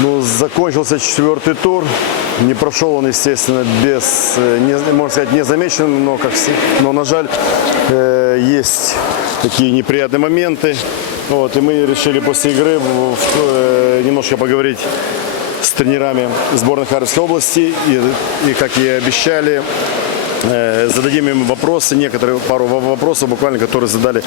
Ну, закончился четвертый тур. Не прошел он, естественно, без, э, не, можно сказать, незамеченным, но, как, но на жаль, э, есть такие неприятные моменты. Вот, и мы решили после игры в- в- э, немножко поговорить с тренерами сборной Харьковской области. И, и как и обещали, зададим им вопросы, некоторые пару во- вопросов буквально, которые задали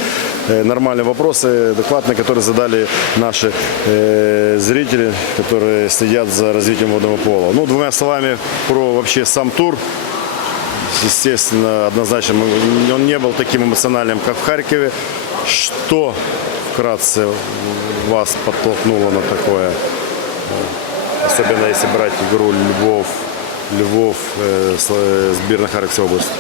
э, нормальные вопросы, адекватные, которые задали наши э, зрители, которые следят за развитием водного пола. Ну, двумя словами про вообще сам тур. Естественно, однозначно, он не был таким эмоциональным, как в Харькове. Что вкратце вас подтолкнуло на такое? Э, Особенно если брать игру Львов, Львов, э, э, сборная Харьковской области.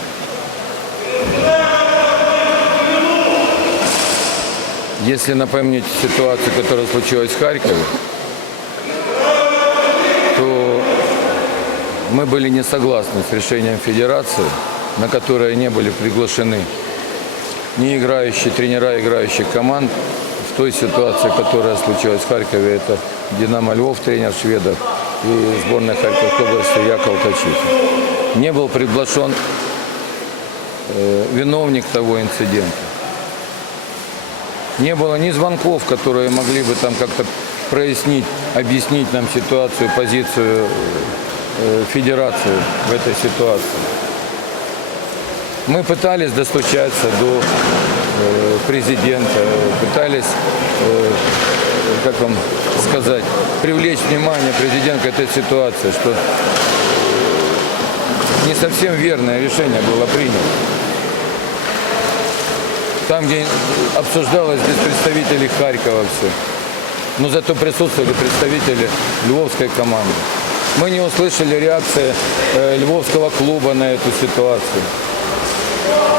Если напомнить ситуацию, которая случилась в Харькове, то мы были не согласны с решением федерации, на которое не были приглашены ни играющие тренера играющих команд в той ситуации, которая случилась в Харькове. Это «Динамо Львов», тренер шведов, и сборная Харьковской области Яков Тачихин. Не был приглашен э, виновник того инцидента. Не было ни звонков, которые могли бы там как-то прояснить, объяснить нам ситуацию, позицию э, федерации в этой ситуации. Мы пытались достучаться до президента, пытались, э, как вам сказать, привлечь внимание президента к этой ситуации, что не совсем верное решение было принято. Там, где обсуждалось без представителей Харькова все. Но зато присутствовали представители львовской команды. Мы не услышали реакции э, львовского клуба на эту ситуацию.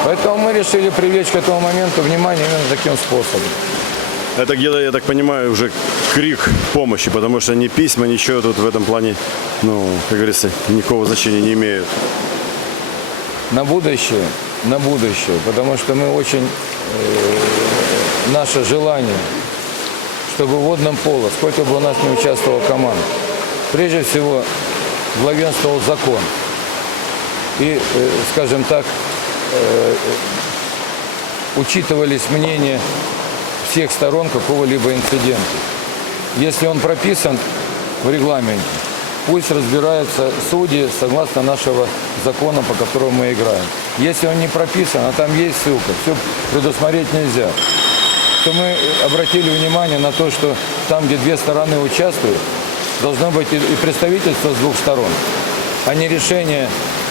Поэтому мы решили привлечь к этому моменту внимание именно таким способом. Это где-то, я так понимаю, уже крик помощи, потому что ни письма, ничего тут в этом плане, ну, как говорится, никакого значения не имеют. на будущее, на будущее, потому что мы очень, э, наше желание, чтобы в водном поло, сколько бы у нас не участвовала команд, прежде всего главенствовал закон. И, э, скажем так, учитывались мнения всех сторон какого-либо инцидента. Если он прописан в регламенте, пусть разбираются судьи согласно нашего закона, по которому мы играем. Если он не прописан, а там есть ссылка, все предусмотреть нельзя, то мы обратили внимание на то, что там, где две стороны участвуют, должно быть и представительство с двух сторон, а не решение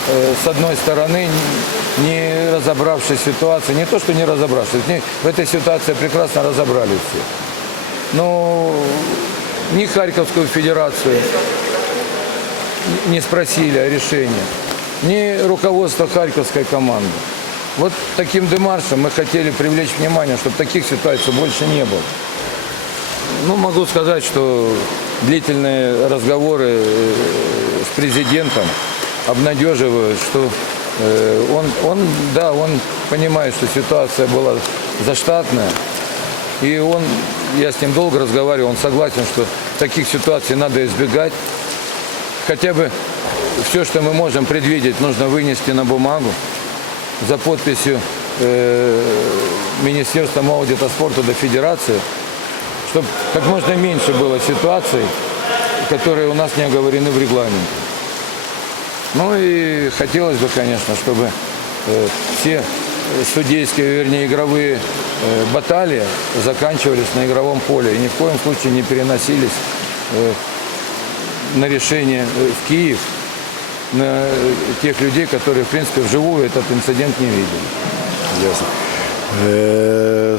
э, с одной стороны, разобравшись в ситуации, не то, что не разобравшись, в этой ситуации прекрасно разобрались все. Но ни Харьковскую федерацию не спросили о решении, ни руководство Харьковской команды. Вот таким демаршем мы хотели привлечь внимание, чтобы таких ситуаций больше не было. Ну, могу сказать, что длительные разговоры э, с президентом обнадеживают, что он, он, да, он понимает, что ситуация была заштатная, и он, я с ним долго разговаривал, он согласен, что таких ситуаций надо избегать. Хотя бы все, что мы можем предвидеть, нужно вынести на бумагу за подписью э, Министерства молодежи и спорта до Федерации, чтобы как можно меньше было ситуаций, которые у нас не оговорены в регламенте. Ну и хотелось бы, конечно, чтобы э, все судейские, вернее, игровые э, баталии заканчивались на игровом поле и ни в коем случае не переносились э, на решение в Киев на тех людей, которые, в принципе, вживую этот инцидент не видели. Ясно. Э,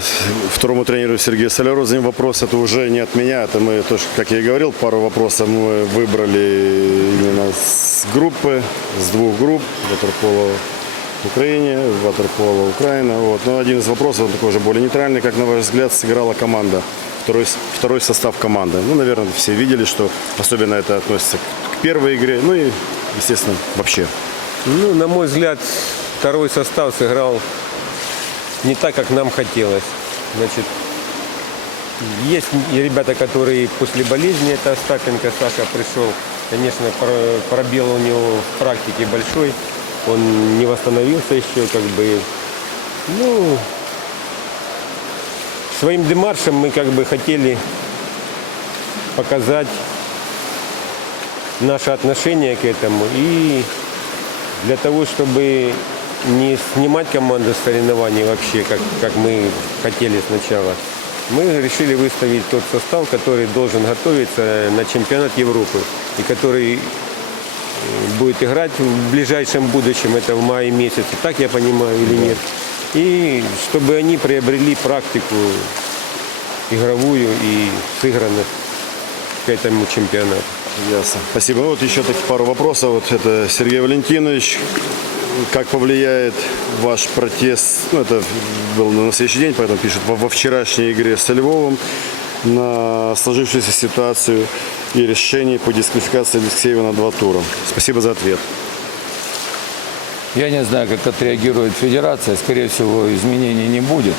Второму тренеру Сергею Соляру зададим вопрос. Это уже не от меня. Это мы, тоже, как я и говорил, пару вопросов мы выбрали именно с группы, с двух групп. Ватерполо Украине, Ватерполо Украина. Вот. Но один из вопросов, он такой уже более нейтральный, как на ваш взгляд, сыграла команда. Второй, второй состав команды. Ну, наверное, все видели, что особенно это относится к первой игре. Ну и, естественно, вообще. Ну, на мой взгляд, второй состав сыграл не так, как нам хотелось. Значит, Есть ребята, которые после болезни, это Остапенко Саша пришел. Конечно, про- пробел у него в практике большой. Он не восстановился еще, как бы. Ну, своим демаршем мы как бы хотели показать наше отношение к этому и для того, чтобы не снимать команду с соревнований вообще, как, как мы хотели сначала, мы решили выставить тот состав, который должен готовиться на чемпионат Европы и который э, будет играть в ближайшем будущем, это в мае месяце, так я понимаю или нет. И чтобы они приобрели практику игровую и сыгранность к этому чемпионату. Ясно. Спасибо. Вот еще такие пару вопросов. Вот это Сергей Валентинович. Как повлияет ваш протест, ну это был на следующий день, поэтому пишет, во, вчерашней игре с Львовом на сложившуюся ситуацию и решение по дисквалификации Алексеева на два тура. Спасибо за ответ. Я не знаю, как отреагирует федерация. Скорее всего, изменений не будет.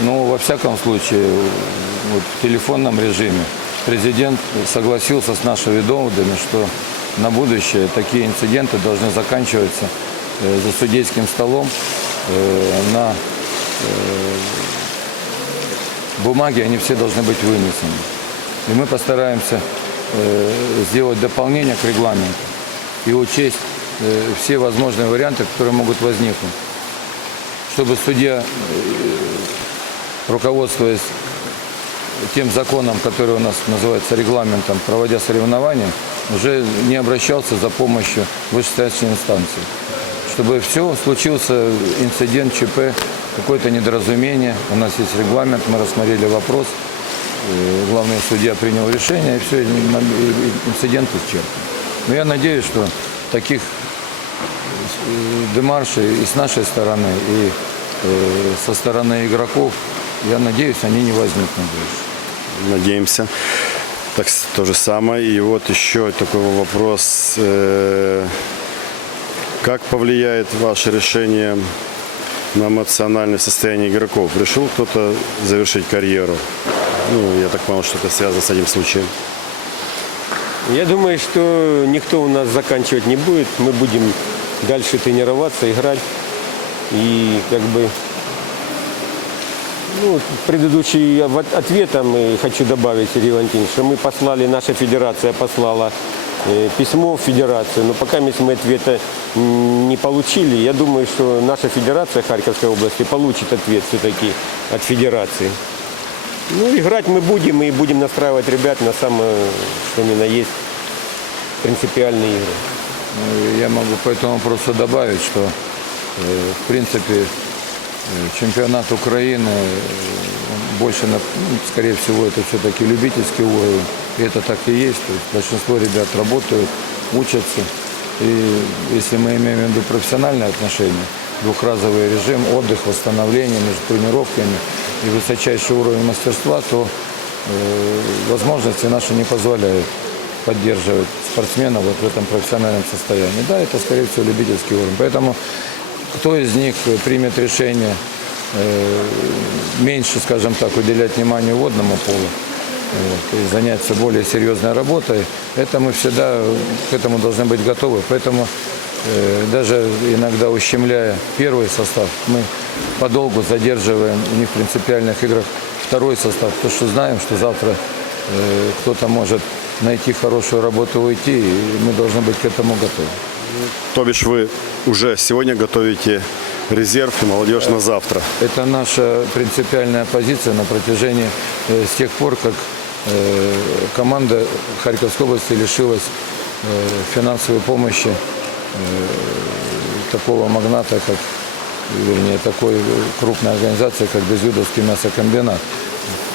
Но во всяком случае, вот в телефонном режиме президент согласился с нашими доводами, что на будущее такие инциденты должны заканчиваться за судейским столом э, на бумаге, они все должны быть вынесены. И мы постараемся э, сделать дополнение к регламенту и учесть э, все возможные варианты, которые могут возникнуть. Чтобы судья, э, руководствуясь тем законом, который у нас называется регламентом, проводя соревнования, уже не обращался за помощью вышестоящей инстанции. Чтобы все, случился инцидент, ЧП, какое-то недоразумение, у нас есть регламент, мы рассмотрели вопрос, э, главный судья принял решение, и все, инцидент исчерпан. Но я надеюсь, что таких э, демаршей и с нашей стороны, и э, со стороны игроков, я надеюсь, они не возникнут больше. Надеемся. Так то же самое. И вот еще такой вопрос. Э, Как повлияет ваше решение на эмоциональное состояние игроков? Решил кто-то завершить карьеру? Ну, я так понял, что это связано с этим случаем. Я думаю, что никто у нас заканчивать не будет. Мы будем дальше тренироваться, играть. И как бы ну, предыдущий ответом э, хочу добавить, Сергей Валентинович, что мы послали, наша федерация послала письмо в федерацию, но пока мы ответа не получили, я думаю, что наша федерация Харьковской области получит ответ все-таки от федерации. Ну, играть мы будем и будем настраивать ребят на самое, что ни на есть, принципиальные игры. Ну, Я могу по этому вопросу добавить, что, э, в принципе, э, чемпионат Украины э, больше, ну, скорее всего, это все-таки любительский уровень. И это так и есть. То есть большинство ребят работают, учатся. И если мы имеем в виду профессиональные отношения, двухразовый режим, отдых, восстановление между тренировками и высочайший уровень мастерства, то э, возможности наши не позволяют поддерживать спортсмена вот в этом профессиональном состоянии. Да, это, скорее всего, любительский уровень. Поэтому кто из них примет решение э, меньше, скажем так, уделять внимание водному полу, вот, и заняться более серьезной работой, это мы всегда к этому должны быть готовы. Поэтому э, даже иногда ущемляя первый состав, мы подолгу задерживаем у них в принципиальных играх второй состав, потому что знаем, что завтра э, кто-то может найти хорошую работу и уйти, и мы должны быть к этому готовы. То бишь вы уже сегодня готовите резерв и молодежь на завтра. Это наша принципиальная позиция на протяжении э, с тех пор, как команда Харьковской области лишилась э, финансовой помощи э, такого магната, как, вернее, такой э, крупной организации, как Безюдовский мясокомбинат.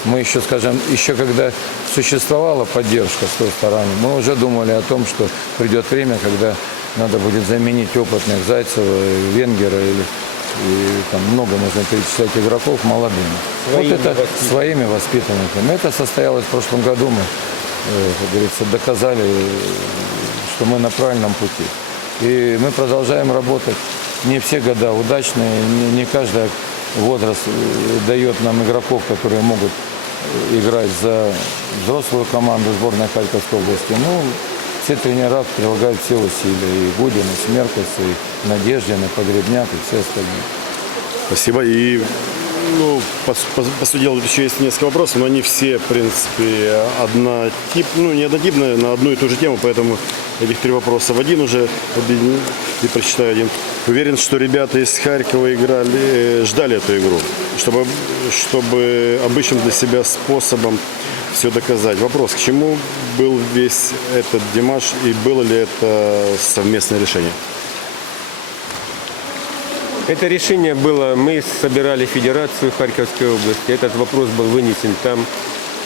Мы еще, скажем, еще когда существовала поддержка с той стороны, мы уже думали о том, что придет время, когда надо будет заменить опытных Зайцева, Венгера или и там много можно перечислять игроков молодыми. Своими вот это воспитанниками. своими воспитанниками. Это состоялось в прошлом году. Мы, э, как говорится, доказали, э, что мы на правильном пути. И мы продолжаем работать. Не все года удачные, не, не каждый возраст э, дает нам игроков, которые могут играть за взрослую команду сборной Харьковской области. Ну, все тренера прилагают все усилия. И Гудин, и Смеркус, и Надеждин, и Погребняк, и все остальные. Спасибо. И ну, по, по, по сути дела, еще есть несколько вопросов, но они все, в принципе, однотип, ну, не однотипные, на одну и ту же тему, поэтому этих три вопроса в один уже объединю и прочитаю один. Уверен, что ребята из Харькова играли, э, ждали эту игру, чтобы, чтобы обычным для себя способом все доказать. Вопрос, к чему был весь этот Димаш и было ли это совместное решение? Это решение было, мы собирали Федерацию Харьковской области, этот вопрос был вынесен там.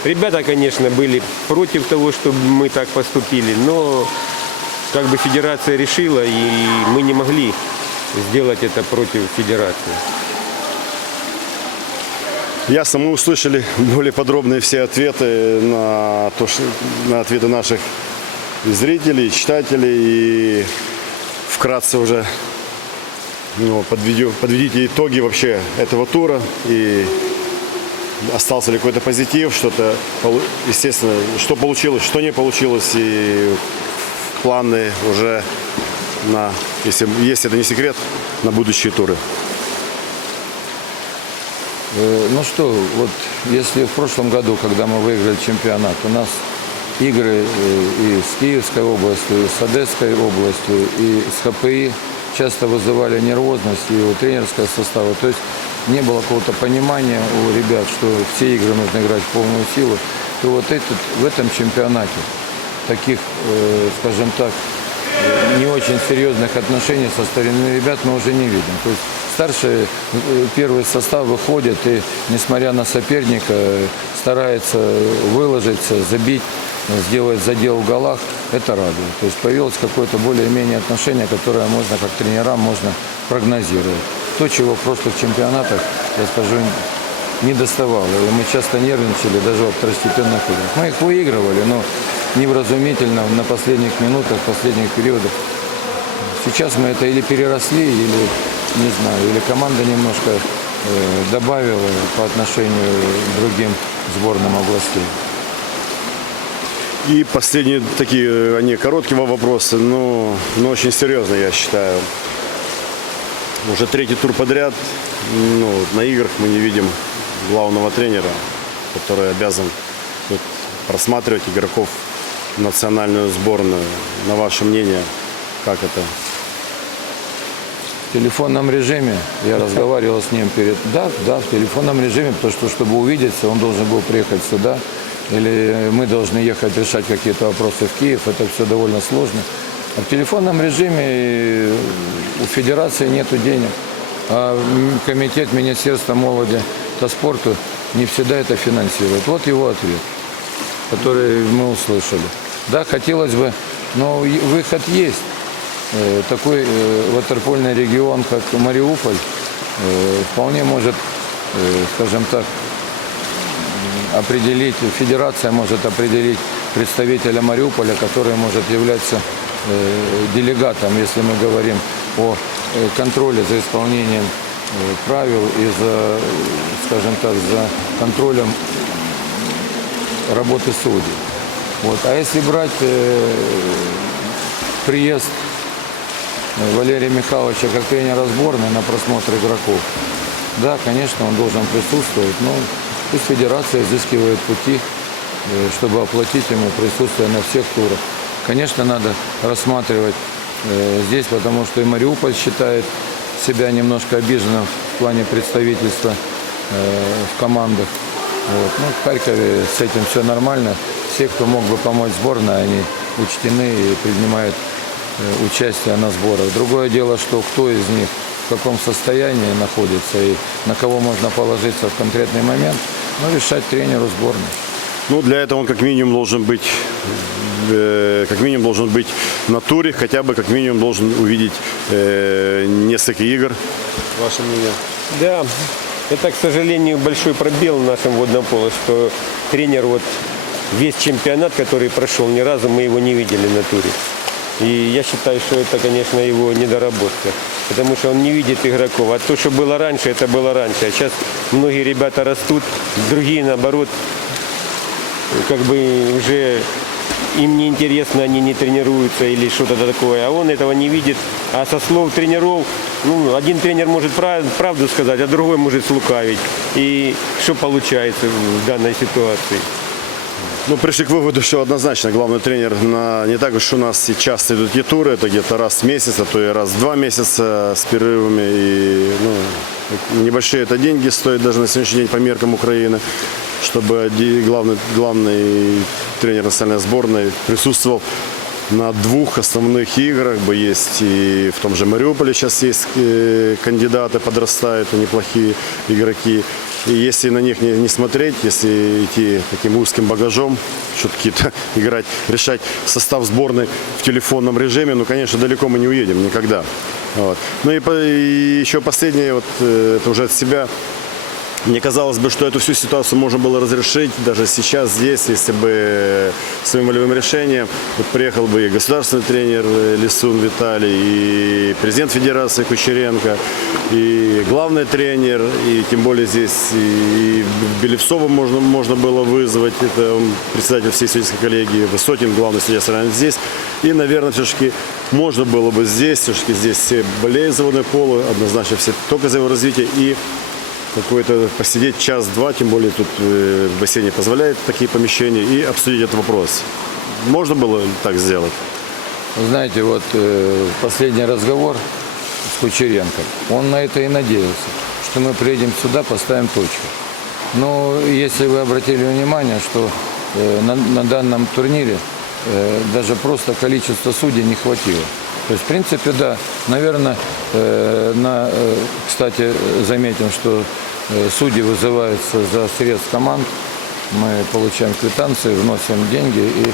Ребята, конечно, были против того, чтобы мы так поступили, но как бы Федерация решила, и мы не могли сделать это против Федерации. Ясно, мы услышали более подробные все ответы на, то, что- на ответы наших зрителей, читателей. И вкратце уже ну, подведю, подведите итоги вообще этого тура. И остался ли какой-то позитив, что-то, естественно, что получилось, что не получилось. И планы уже на, если, если это не секрет, на будущие туры. Э, Ну что, вот если в прошлом году, когда мы выиграли чемпионат, у нас игры э, и с Киевской областью, и с Одесской областью, и с ХПИ часто вызывали нервозность и у тренерского состава. То есть не было какого-то понимания у ребят, что все игры нужно играть в полную силу. И вот этот, в этом чемпионате таких, э, скажем так, не очень серьезных отношений со стороны ребят мы уже не видим. То есть старший э, первый состав выходит и, несмотря на соперника, э, старается выложиться, забить, сделать задел в голах. Это радует. То есть появилось какое-то более-менее отношение, которое можно, как тренерам, можно прогнозировать. То, чего в прошлых чемпионатах, я скажу, не доставало. И мы часто нервничали даже во второстепенных играх. Мы их выигрывали, но невразумительно на последних минутах, последних периодах. Сейчас мы это или переросли, или, не знаю, или команда немножко э, добавила по отношению к другим сборным областей. И последние такие, э, они короткие вопросы, но, но очень серьезные, я считаю. Уже третий тур подряд, ну, на играх мы не видим главного тренера, который обязан вот, просматривать игроков в национальную сборную. На ваше мнение, как это? Телефонном режиме я разговаривал с ним перед... Да, да, в телефонном режиме, потому что, чтобы увидеться, он должен был приехать сюда. Или мы должны ехать решать какие-то вопросы в Киев. Это все довольно сложно. А в телефонном режиме э, у федерации нет денег. А комитет Министерства молоди и спорту не всегда это финансирует. Вот его ответ, который мы услышали. Да, хотелось бы, но выход есть. Э, такой э, ватерпольный регион, как Мариуполь, э, вполне может, скажем так, определить, федерация может определить представителя Мариуполя, который может являться делегатом, если мы говорим о контроле за исполнением правил и за, скажем так, за контролем работы судей. Вот. А если брать э, приезд Валерия Михайловича как тренера сборной на просмотр игроков. Да, конечно, он должен присутствовать, но пусть федерация изыскивает пути, э, чтобы оплатить ему присутствие на всех турах. Конечно, надо рассматривать э, здесь, потому что и Мариуполь считает себя немножко обиженным в плане представительства э, в командах. Вот. Ну, в Харькове с этим все нормально. Все, кто мог бы помочь сборной, они учтены и принимают э, участие на сборах. Другое дело, что кто из них в каком состоянии находится и на кого можно положиться в конкретный момент, ну, решать тренеру сборной. Ну, для этого он как минимум должен быть, э, как минимум должен быть на туре, хотя бы как минимум должен увидеть э, несколько игр. Ваше мнение? Да, это, к сожалению, большой пробел в нашем водном поле, что тренер вот весь чемпионат, который прошел, ни разу мы его не видели на туре. И я считаю, что это, конечно, его недоработка. Потому что он не видит игроков. А то, что было раньше, это было раньше. А сейчас многие ребята растут, другие, наоборот, как бы уже им не интересно, они не тренируются или что-то такое, а он этого не видит. А со слов тренеров, ну, один тренер может прав- правду сказать, а другой может слукавить. И что получается в данной ситуации? Ну, пришли к выводу, что однозначно главный тренер на, не так уж у нас часто идут эти туры, это где-то раз в месяц, а то и раз в два месяца с перерывами. И ну, небольшие это деньги стоят даже на сегодняшний день по меркам Украины, чтобы главный, главный тренер национальной сборной присутствовал на двух основных играх бы есть и в том же Мариуполе сейчас есть э, кандидаты, подрастают и неплохие игроки. И если на них не, не смотреть, если идти таким узким багажом, что какие-то играть, решать состав сборной в телефонном режиме, ну, конечно, далеко мы не уедем никогда. Вот. Ну и, и еще последнее, вот, э, это уже от себя. Мне казалось бы, что эту всю ситуацию можно было разрешить даже сейчас здесь, если бы своим волевым решением вот приехал бы и государственный тренер Лисун Виталий, и президент Федерации Кучеренко, и главный тренер, и тем более здесь и Белевцова можно, можно было вызвать, это председатель всей судейской коллегии, Высотин, главный судья страны здесь. И, наверное, все-таки можно было бы здесь, все-таки здесь все болеют за водное поло, однозначно все только за его развитие, и какой-то посидеть час-два, тем более тут э, в бассейне позволяет такие помещения, и обсудить этот вопрос. Можно было так сделать? Знаете, вот э, последний разговор с Кучеренко, он на это и надеялся, что мы приедем сюда, поставим точку. Но если вы обратили внимание, что э, на, на данном турнире даже просто количество судей не хватило. То есть, в принципе, да, наверное, э, на, э, кстати, заметим, что э, судьи вызываются за срез команд, мы получаем квитанции, вносим деньги, и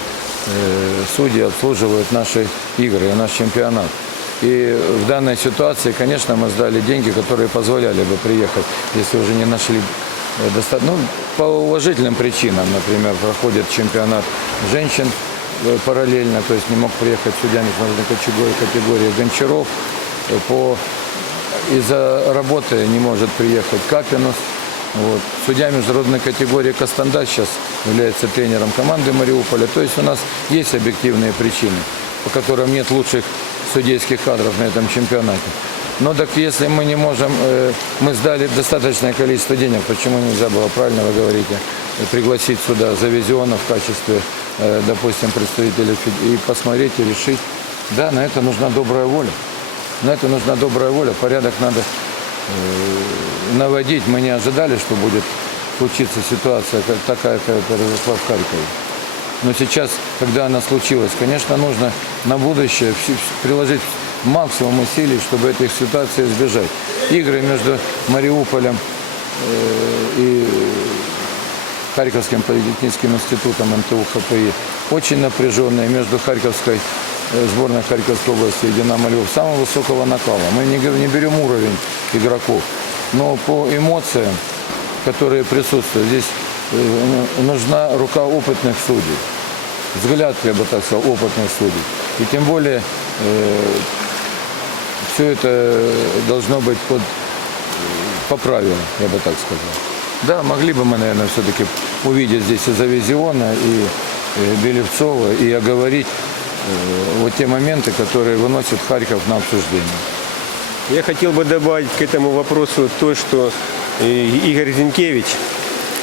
судьи обслуживают наши игры, наш чемпионат. И в данной ситуации, конечно, мы сдали деньги, которые позволяли бы приехать, если уже не нашли достаточно. Ну, по уважительным причинам, например, проходит чемпионат женщин параллельно, то есть не мог приехать судья международной категории, категории Гончаров. Э, По из-за работы не может приехать Капинус. Вот. Судья международной категории Костанда сейчас является тренером команды Мариуполя. То есть у нас есть объективные причины, по которым нет лучших судейских кадров на этом чемпионате. Но так если мы не можем, э, мы сдали достаточное количество денег, почему нельзя было, правильно вы говорите, э, пригласить сюда завизиона в качестве, э, допустим, представителей и посмотреть и решить. Да, на это нужна добрая воля. На это нужна добрая воля, порядок надо э, наводить. Мы не ожидали, что будет случиться ситуация как такая, какая произошла в Харькове. Но сейчас, когда она случилась, конечно, нужно на будущее приложить максимум усилий, чтобы этих ситуаций избежать. Игры между Мариуполем э, и Харьковским политехническим институтом МТУ ХПИ очень напряженные между Харьковской э, сборной Харьковской области и Динамо Львов самого высокого накала. Мы не, не берем уровень игроков, но по эмоциям, которые присутствуют, здесь э, ну, нужна рука опытных судей. Взгляд, я бы так сказал, опытных судей. И тем более все это должно быть под по правилам, я бы так сказал. Да, могли бы мы, наверное, все-таки увидеть здесь и Завизиона, и, э, Белевцова, и оговорить э, вот те моменты, которые выносит Харьков на обсуждение. Я хотел бы добавить к этому вопросу то, что э, Игорь Зинкевич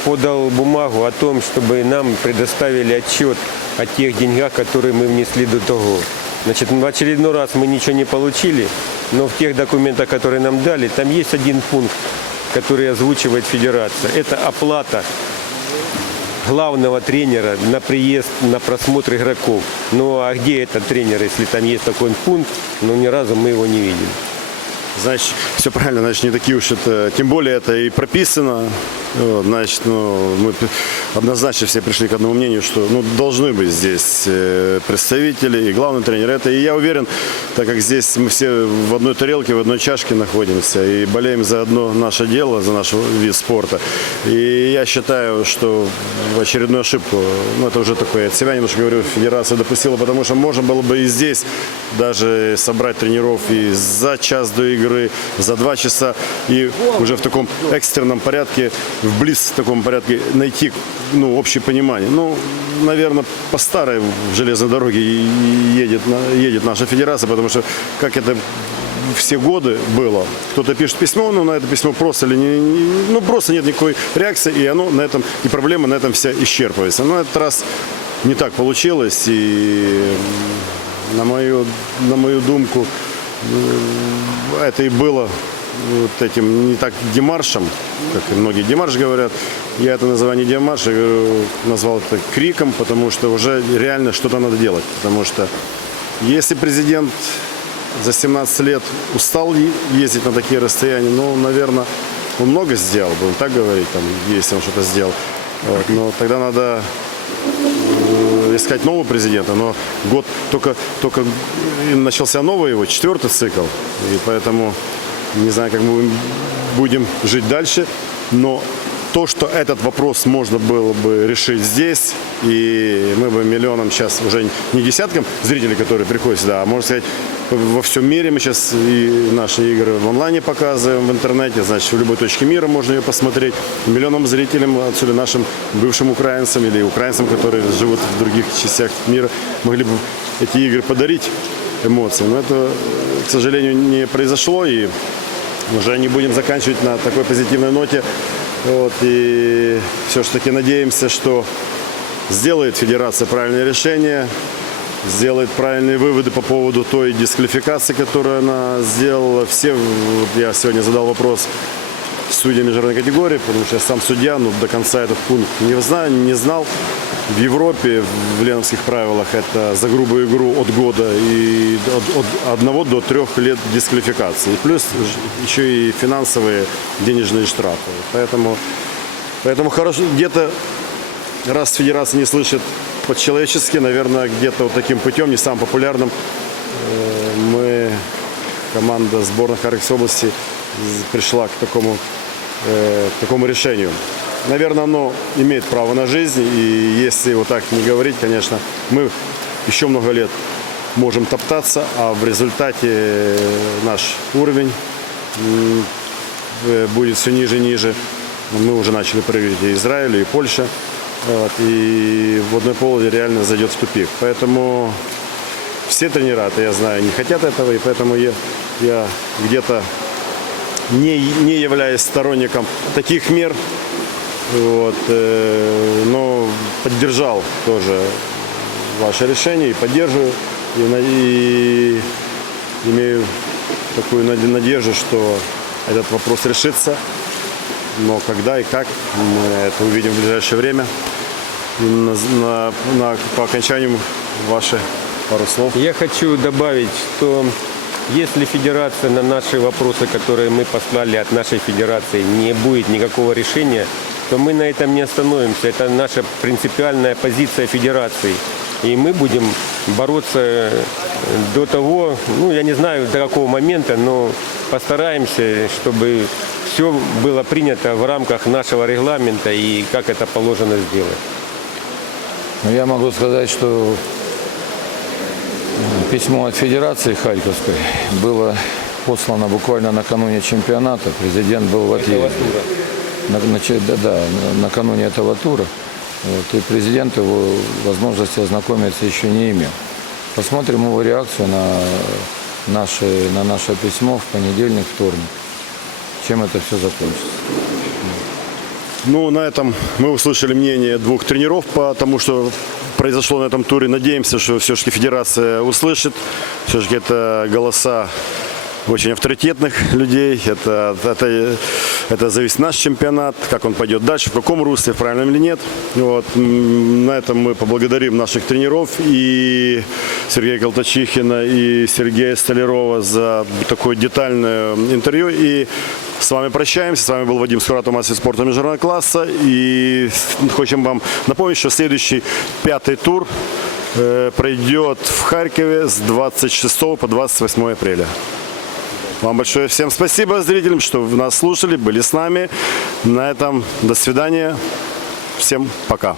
подал бумагу о том, чтобы нам предоставили отчет о тех деньгах, которые мы внесли до того. Значит, в очередной раз мы ничего не получили, но в тех документах, которые нам дали, там есть один пункт, который озвучивает федерация. Это оплата главного тренера на приезд, на просмотр игроков. Ну а где этот тренер, если там есть такой пункт, ну ни разу мы его не видели. Значит, все правильно, значит, не такие уж это, тем более это и прописано. Вот, значит, ну, мы однозначно все пришли к одному мнению, что ну, должны быть здесь э, представители и главный тренер. Это, и я уверен, так как здесь мы все в одной тарелке, в одной чашке находимся и болеем за одно наше дело, за наш вид спорта. И я считаю, что очередную ошибку, ну это уже такое от себя немножко говорю, федерация допустила, потому что можно было бы и здесь даже собрать тренеров и за час до игры, за два часа, и уже в таком экстренном порядке, в близ таком порядке найти ну, общее понимание. Ну, наверное, по старой железной дороге едет, едет наша федерация, потому что как это все годы было. Кто-то пишет письмо, но на это письмо просто или не, не- ну, просто нет никакой реакции, и оно на этом, и проблема на этом вся исчерпывается. Но этот раз не так получилось, и на мою, на мою думку, это и было вот этим не так демаршем, как и многие демарш говорят. Я это называю не демарш, я назвал это криком, потому что уже реально что-то надо делать. Потому что если президент за 17 лет устал ездить на такие расстояния, ну, наверное, он много сделал, будем так говорить, там, если он что-то сделал. Вот, но тогда надо э, искать нового президента, но год только, только начался новый его, четвертый цикл, и поэтому не знаю, как мы будем жить дальше, но то, что этот вопрос можно было бы решить здесь, и мы бы миллионам сейчас уже не десяткам зрителей, которые приходят сюда, а можно сказать, во всем мире мы сейчас и наши игры в онлайне показываем, в интернете, значит, в любой точке мира можно ее посмотреть. Миллионам зрителям, отсюда нашим бывшим украинцам или украинцам, которые живут в других частях мира, могли бы эти игры подарить эмоции. Но это, к сожалению, не произошло, и уже не будем заканчивать на такой позитивной ноте. Вот, и все-таки надеемся, что сделает федерация правильное решение, сделает правильные выводы по поводу той дисквалификации, которую она сделала. Все, я сегодня задал вопрос судьям международной категории, потому что я сам судья, но до конца этот пункт не знаю, не знал. В Европе в леновских правилах это за грубую игру от года и от, от одного до трех лет дисквалификации. Плюс еще и финансовые денежные штрафы. Поэтому, поэтому хорошо где-то раз федерация не слышит по-человечески, наверное, где-то вот таким путем, не самым популярным, э, мы, команда сборной Харьковской области, пришла к такому, э, к такому решению. Наверное, оно имеет право на жизнь, и если вот так не говорить, конечно, мы еще много лет можем топтаться, а в результате э, наш уровень будет все ниже и ниже. Мы уже начали проверить и Израиль, и Польша. Вот, и водное поле реально зайдет в тупик. Поэтому все тренера, это я знаю, не хотят этого, и поэтому я, я где-то не, не являясь сторонником таких мер, вот, э, но поддержал тоже ваше решение и поддерживаю. И, и имею такую наде- надежду, что этот вопрос решится. Но когда и как, мы это увидим в ближайшее время. На, на- на- по окончанию ваши пару слов. Я хочу добавить, что если федерация на наши вопросы, которые мы послали от нашей федерации, не будет никакого решения, то мы на этом не остановимся. Это наша принципиальная позиция федерации. И мы будем бороться до того, ну, я не знаю до какого момента, но постараемся, чтобы все было принято в рамках нашего регламента и как это положено сделать. Но я могу сказать, что м, письмо от Федерации Харьковской было послано буквально накануне чемпионата. Президент был в отъезде. На- нач- да, да, на- накануне этого тура. Вот, и президент его возможности ознакомиться еще не имел. Посмотрим его реакцию на наше, на наше письмо в понедельник, вторник. Чем это все закончится. Ну, на этом мы услышали мнение двух тренеров по тому, что произошло на этом туре. Надеемся, что все-таки федерация услышит. Все-таки это голоса очень авторитетных людей. Это, это, это зависит наш чемпионат, как он пойдет дальше, в каком русле, в правильном или нет. Вот. На этом мы поблагодарим наших тренеров и Сергея Колтачихина и Сергея Столярова за такое детальное интервью. И с вами прощаемся. С вами был Вадим Скуратов, мастер спорта международного класса. И хотим вам напомнить, что следующий пятый тур э, пройдет в Харькове с 26 по 28 апреля. Вам большое всем спасибо, зрителям, что вы нас слушали, были с нами. На этом до свидания. Всем пока.